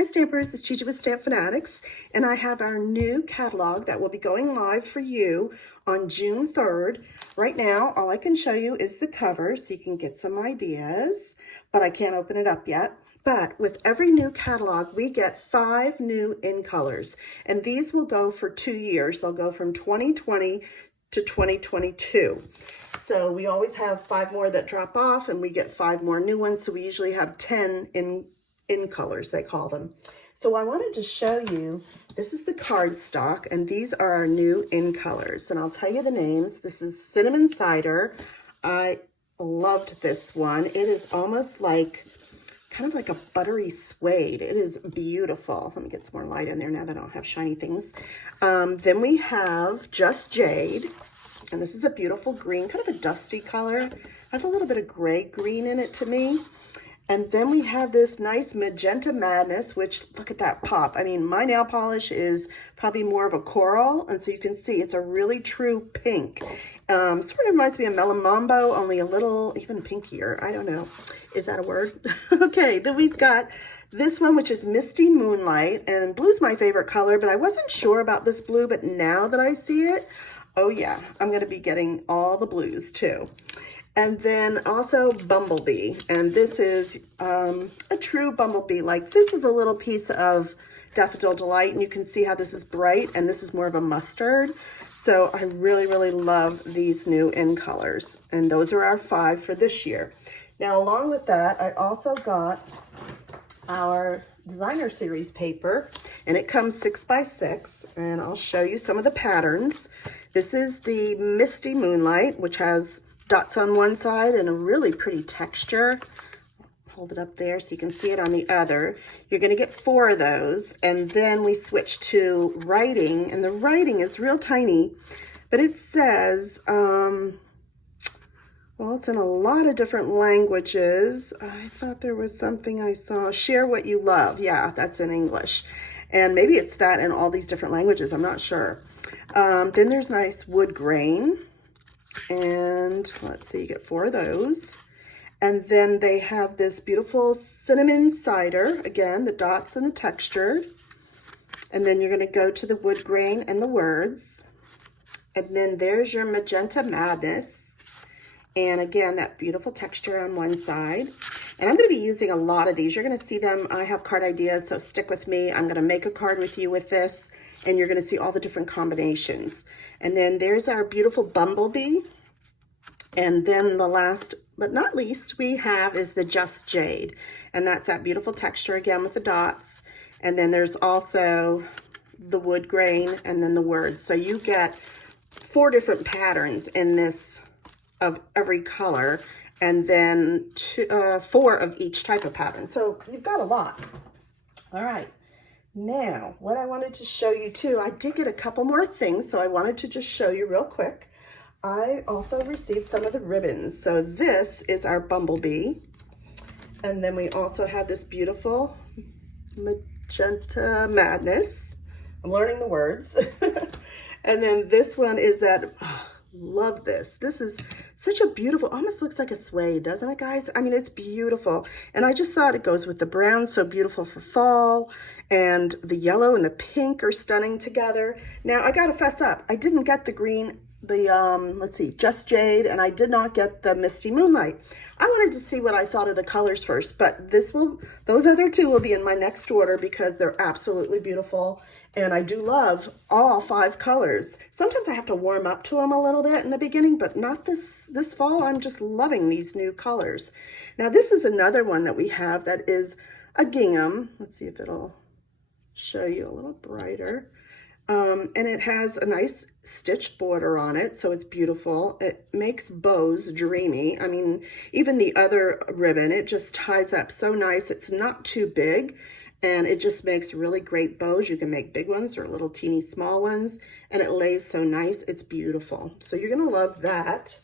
Hi Stampers, it's Jade with StampFUNatics, and I have our new catalog that will be going live for you on June 3rd. Right now, all I can show you is the cover so you can get some ideas, but I can't open it up yet. But with every new catalog, we get 5 new in colors, and these will go for 2 years. They'll go from 2020 to 2022. So we always have 5 more that drop off, and we get 5 more new ones, so we usually have 10 in colors, they call them. So I wanted to show you, this is the cardstock, and these are our new in colors. And I'll tell you the names. This is Cinnamon Cider. I loved this one. It is almost like, kind of like a buttery suede. It is beautiful. Let me get some more light in there now that I don't have shiny things. Then we have Just Jade, and this is a beautiful green, kind of a dusty color. Has a little bit of gray green in it to me. And then we have this nice Magenta Madness, which, look at that pop. I mean, my nail polish is probably more of a coral, and so you can see it's a really true pink. Sort of reminds me of Mellow Mambo, only a little, even pinkier. I don't know. Is that a word? Okay, then we've got this one, which is Misty Moonlight, and blue's my favorite color, but I wasn't sure about this blue, but now that I see it, oh yeah, I'm going to be getting all the blues too. And then also Bumblebee, and this is a true Bumblebee. Like, this is a little piece of Daffodil Delight, and you can see how this is bright, and this is more of a mustard. So I really, really love these new in colors, and those are our 5 for this year. Now, along with that, I also got our designer series paper, and it comes 6 by 6, and I'll show you some of the patterns. This is the Misty Moonlight, which has dots on one side and a really pretty texture. Hold it up there so you can see it on the other. You're going to get 4 of those, and then we switch to writing, and the writing is real tiny, but it says, well, it's in a lot of different languages. I thought there was something I saw, share what you love. Yeah, that's in English, and maybe it's that in all these different languages, I'm not sure. Then there's nice wood grain. And let's see, you get 4 of those. And then they have this beautiful cinnamon cider, again, the dots and the texture. And then you're going to go to the wood grain and the words. And then there's your Magenta Madness. And again, that beautiful texture on one side. And I'm going to be using a lot of these. You're going to see them. I have card ideas, so stick with me. I'm going to make a card with you with this, and you're going to see all the different combinations. And then there's our beautiful Bumblebee. And then the last but not least we have is the Just Jade. And that's that beautiful texture again with the dots. And then there's also the wood grain and then the words. So you get 4 different patterns in this of every color, and then 4 of each type of pattern. So you've got a lot. All right. Now, what I wanted to show you too, I did get a couple more things, so I wanted to just show you real quick. I also received some of the ribbons. So this is our Bumblebee. And then we also have this beautiful Magenta Madness. I'm learning the words. And then this one is that, oh, love this. This is such a beautiful, almost looks like a suede, doesn't it, guys? I mean, it's beautiful. And I just thought it goes with the brown, so beautiful for fall. And the yellow and the pink are stunning together. Now, I gotta fess up. I didn't get the green, let's see, Just Jade, and I did not get the Misty Moonlight. I wanted to see what I thought of the colors first, but those other 2 will be in my next order because they're absolutely beautiful. And I do love all 5 colors. Sometimes I have to warm up to them a little bit in the beginning, but not this fall. I'm just loving these new colors. Now, this is another one that we have that is a gingham. Let's see if it'll show you a little brighter. And it has a nice stitched border on it, so it's beautiful. It makes bows dreamy. I mean, even the other ribbon, it just ties up so nice. It's not too big, and it just makes really great bows. You can make big ones or little teeny small ones, and it lays so nice. It's beautiful. So you're gonna love that.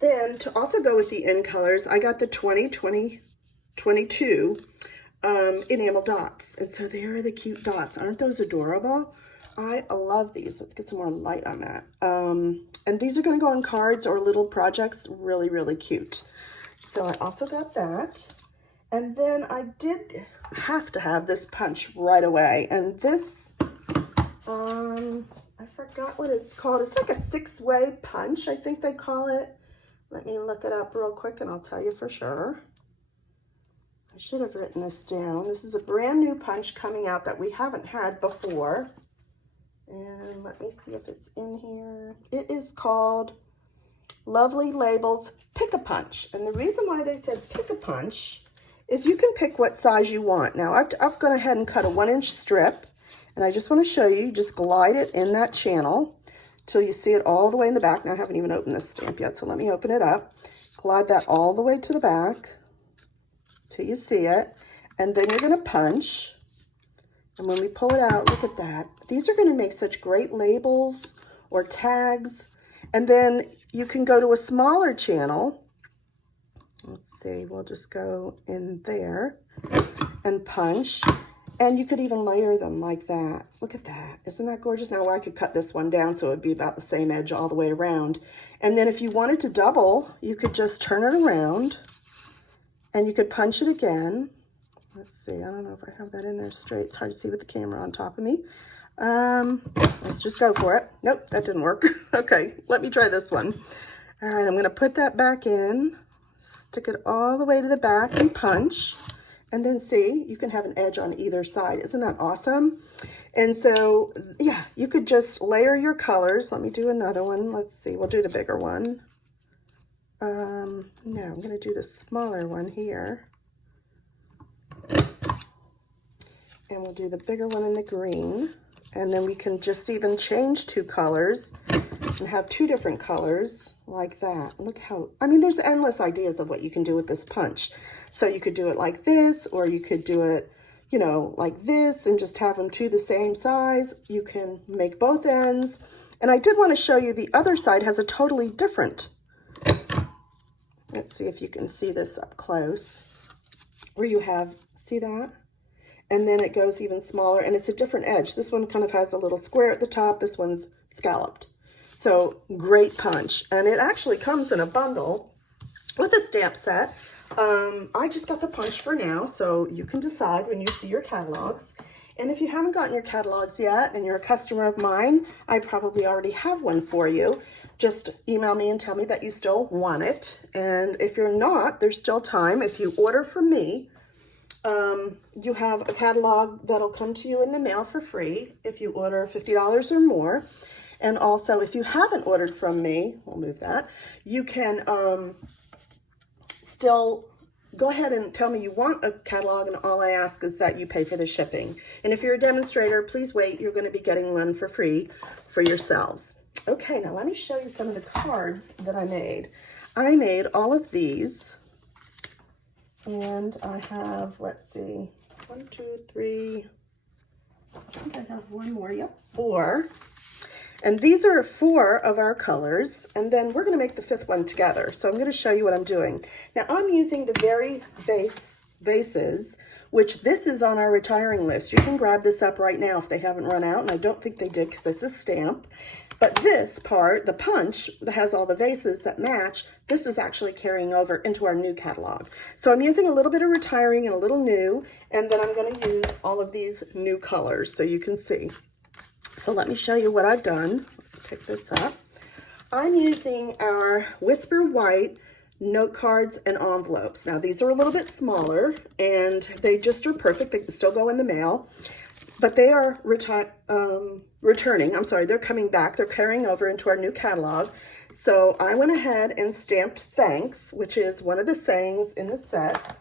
Then to also go with the in colors, I got the 2022 enamel dots. And so there are the cute dots. Aren't those adorable? I love these. Let's get some more light on that. And these are going to go on cards or little projects. Really, really cute. So I also got that. And then I did have to have this punch right away. And this, I forgot what it's called. It's like a 6-way punch, I think they call it. Let me look it up real quick and I'll tell you for sure. I should have written this down. This is a brand new punch coming out that we haven't had before. And let me see if it's in here. It is called Lovely Labels Pick-a-Punch. And the reason why they said pick-a-punch is you can pick what size you want. Now, I've gone ahead and cut a 1-inch strip. And I just want to show you, you just glide it in that channel till you see it all the way in the back. Now, I haven't even opened this stamp yet, so let me open it up. Glide that all the way to the back till you see it. And then you're going to punch. And when we pull it out, look at that. These are going to make such great labels or tags. And then you can go to a smaller channel. Let's see, we'll just go in there and punch. And you could even layer them like that. Look at that. Isn't that gorgeous? Now I could cut this one down so it would be about the same edge all the way around. And then if you wanted to double, you could just turn it around and you could punch it again. Let's see, I don't know if I have that in there straight. It's hard to see with the camera on top of me. Let's just go for it. Nope, that didn't work. Okay, let me try this one. All right, I'm gonna put that back in, stick it all the way to the back and punch. And then see, you can have an edge on either side. Isn't that awesome? And so, yeah, you could just layer your colors. Let me do another one. Let's see, we'll do the bigger one. No, I'm gonna do the smaller one here. And we'll do the bigger one in the green. And then we can just even change 2 colors and have 2 different colors like that. Look how, I mean, there's endless ideas of what you can do with this punch. So you could do it like this, or you could do it, you know, like this and just have them 2 the same size. You can make both ends. And I did want to show you the other side has a totally different. Let's see if you can see this up close. Where you have, see that? And then it goes even smaller and it's a different edge. This one kind of has a little square at the top. This one's scalloped. So great punch. And it actually comes in a bundle with a stamp set. I just got the punch for now, so you can decide when you see your catalogs. And if you haven't gotten your catalogs yet and you're a customer of mine, I probably already have one for you. Just email me and tell me that you still want it. And if you're not, there's still time. If you order from me, you have a catalog that'll come to you in the mail for free if you order $50 or more. And also, if you haven't ordered from me, we'll move that, you can still go ahead and tell me you want a catalog, and all I ask is that you pay for the shipping. And if you're a demonstrator, please wait. You're going to be getting one for free for yourselves. Okay, now let me show you some of the cards that I made. I made all of these, and I have, let's see, 1, 2, 3, I think I have one more, yep, 4. And these are 4 of our colors, and then we're going to make the 5th one together. So I'm going to show you what I'm doing. Now I'm using the very vases, which this is on our retiring list. You can grab this up right now if they haven't run out, and I don't think they did because it's a stamp. But this part, the punch that has all the vases that match, this is actually carrying over into our new catalog. So I'm using a little bit of retiring and a little new, and then I'm going to use all of these new colors so you can see. So let me show you what I've done. Let's pick this up. I'm using our Whisper White note cards and envelopes. Now these are a little bit smaller and they just are perfect. They can still go in the mail, but they are returning. I'm sorry, they're coming back. They're carrying over into our new catalog. So I went ahead and stamped thanks, which is one of the sayings in the set.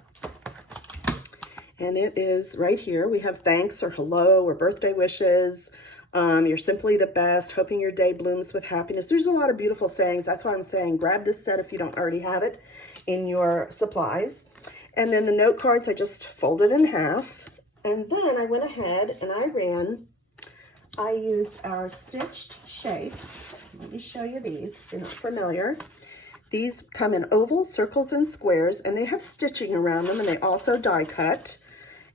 And it is right here. We have thanks or hello or birthday wishes. You're simply the best, hoping your day blooms with happiness. There's a lot of beautiful sayings. That's why I'm saying grab this set if you don't already have it in your supplies. And then the note cards, I just folded in half. And then I went ahead and I used our stitched shapes. Let me show you these if you're not familiar. These come in ovals, circles, and squares, and they have stitching around them, and they also die cut.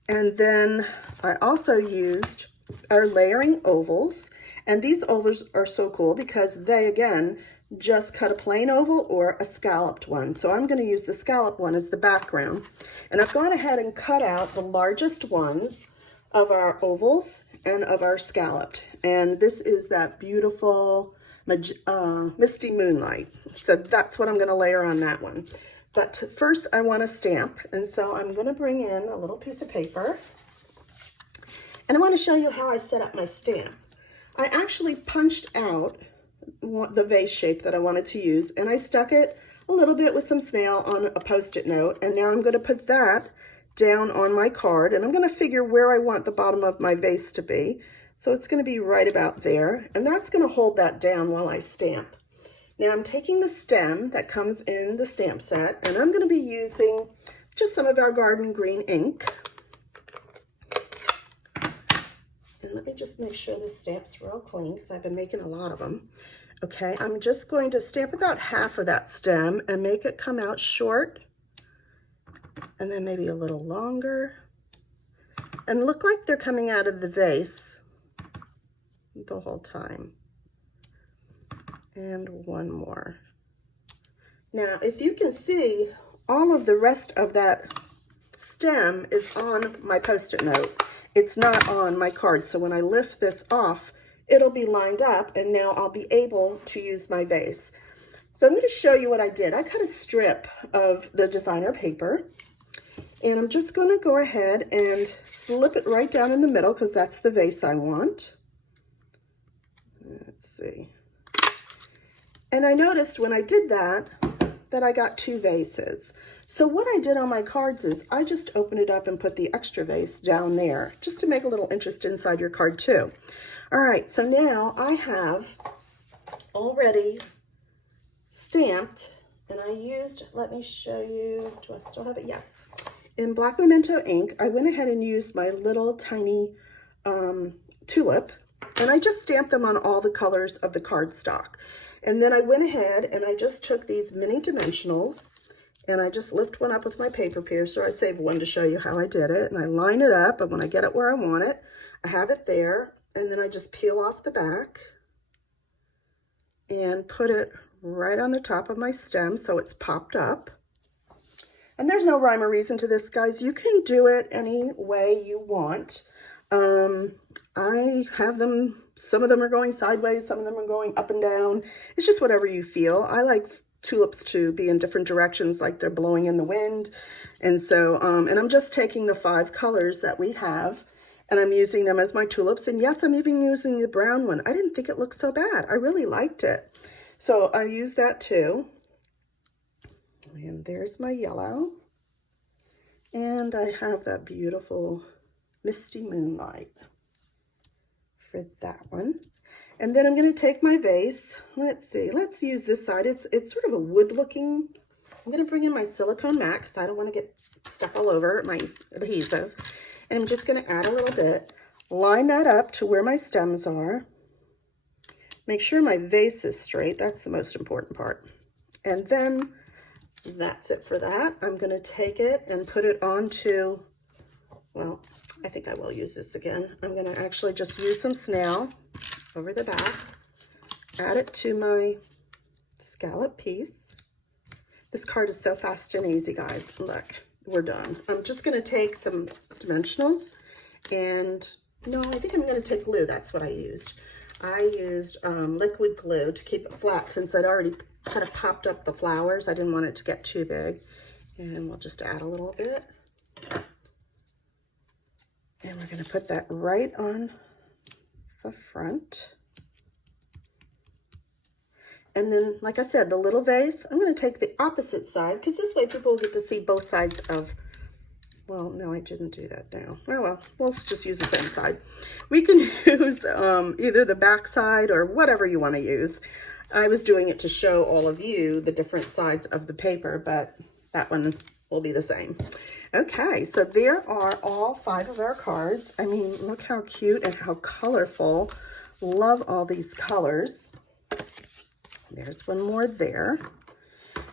And then I also used our layering ovals, and these ovals are so cool because they again just cut a plain oval or a scalloped one. So I'm going to use the scalloped one as the background. And I've gone ahead and cut out the largest ones of our ovals and of our scalloped. And this is that beautiful Misty Moonlight. So that's what I'm going to layer on that one. But first I want to stamp. And so I'm going to bring in a little piece of paper. And I want to show you how I set up my stamp. I actually punched out the vase shape that I wanted to use, and I stuck it a little bit with some snail on a Post-it note, and now I'm going to put that down on my card, and I'm going to figure where I want the bottom of my vase to be. So it's going to be right about there, and that's going to hold that down while I stamp. Now I'm taking the stem that comes in the stamp set, and I'm going to be using just some of our garden green ink. And let me just make sure this stamp's real clean because I've been making a lot of them. Okay, I'm just going to stamp about half of that stem and make it come out short, and then maybe a little longer, and look like they're coming out of the vase the whole time. And one more. Now, if you can see, all of the rest of that stem is on my Post-it note. It's not on my card, so when I lift this off, it'll be lined up, and now I'll be able to use my vase. So I'm going to show you what I did. I cut a strip of the designer paper, and I'm just going to go ahead and slip it right down in the middle because that's the vase I want. Let's see. And I noticed when I did that I got two vases. So what I did on my cards is I just opened it up and put the extra vase down there just to make a little interest inside your card too. All right, so now I have already stamped, and I used, let me show you, do I still have it? Yes. In Black Memento ink, I went ahead and used my little tiny tulip, and I just stamped them on all the colors of the cardstock. And then I went ahead and I just took these mini dimensionals, and I just lift one up with my paper piercer. I saved one to show you how I did it, and I line it up, and when I get it where I want it, I have it there. And then I just peel off the back and put it right on the top of my stem so it's popped up. And there's no rhyme or reason to this, guys. You can do it any way you want. I have them, some of them are going sideways, some of them are going up and down. It's just whatever you feel. I like tulips to be in different directions, like they're blowing in the wind. And so, and I'm just taking the 5 colors that we have, and I'm using them as my tulips. And yes, I'm even using the brown one. I didn't think it looked so bad. I really liked it. So I used that too. And there's my yellow. And I have that beautiful Misty Moonlight for that one. And then I'm going to take my vase. Let's see. Let's use this side. It's sort of a wood looking. I'm going to bring in my silicone mat because I don't want to get stuff all over my adhesive. And I'm just going to add a little bit, line that up to where my stems are. Make sure my vase is straight. That's the most important part. And then that's it for that. I'm going to take it and put it onto, well, I think I will use this again. I'm going to actually just use some snail over the back, add it to my scallop piece. This card is so fast and easy, guys. Look. We're done. I'm just going to take some dimensionals, and no, I think I'm going to take glue. That's what I used. I used liquid glue to keep it flat since I'd already kind of popped up the flowers. I didn't want it to get too big. And we'll just add a little bit. And we're going to put that right on the front. And then, like I said, the little vase, I'm going to take the opposite side because this way people will get to see both sides of, well, no, I didn't do that now. Oh, well, we'll just use the same side. We can use either the back side or whatever you want to use. I was doing it to show all of you the different sides of the paper, but that one will be the same. Okay, so there are all 5 of our cards. I mean, look how cute and how colorful. Love all these colors. There's one more there.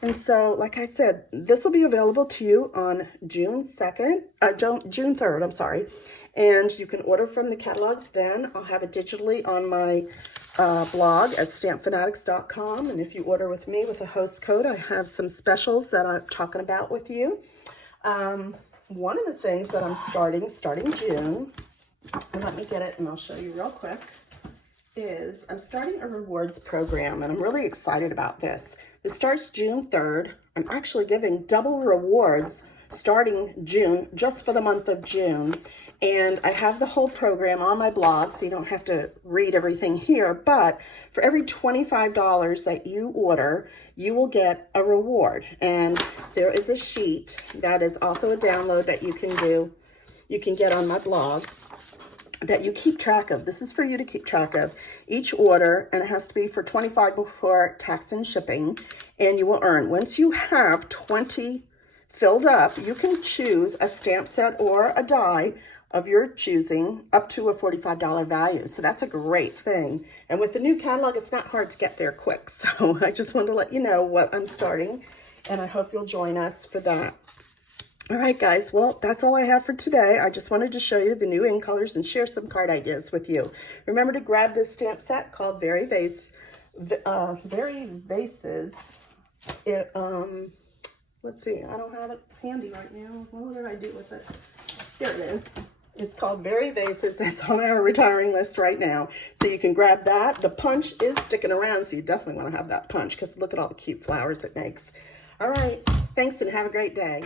And so, like I said, this will be available to you on June 3rd, I'm sorry. And you can order from the catalogs then. I'll have it digitally on my blog at StampFUNatics.com. And if you order with me with a host code, I have some specials that I'm talking about with you. One of the things that I'm starting June, and let me get it and I'll show you real quick, is I'm starting a rewards program, and I'm really excited about this. It starts June 3rd. I'm actually giving double rewards starting June, just for the month of June. And I have the whole program on my blog, so you don't have to read everything here. But for every $25 that you order, you will get a reward. And there is a sheet that is also a download that you can get on my blog, that you keep track of. This is for you to keep track of each order, and it has to be for $25 before tax and shipping, and you will earn. Once you have 20 filled up, you can choose a stamp set or a die of your choosing up to a $45 value. So that's a great thing. And with the new catalog, it's not hard to get there quick. So I just wanted to let you know what I'm starting, and I hope you'll join us for that. All right, guys, well, that's all I have for today. I just wanted to show you the new ink colors and share some card ideas with you. Remember to grab this stamp set called Very Vases. Let's see, I don't have it handy right now. What did I do with it? Here it is. It's called Very Vases. That's on our retiring list right now. So you can grab that. The punch is sticking around, so you definitely want to have that punch, because look at all the cute flowers it makes. All right, thanks and have a great day.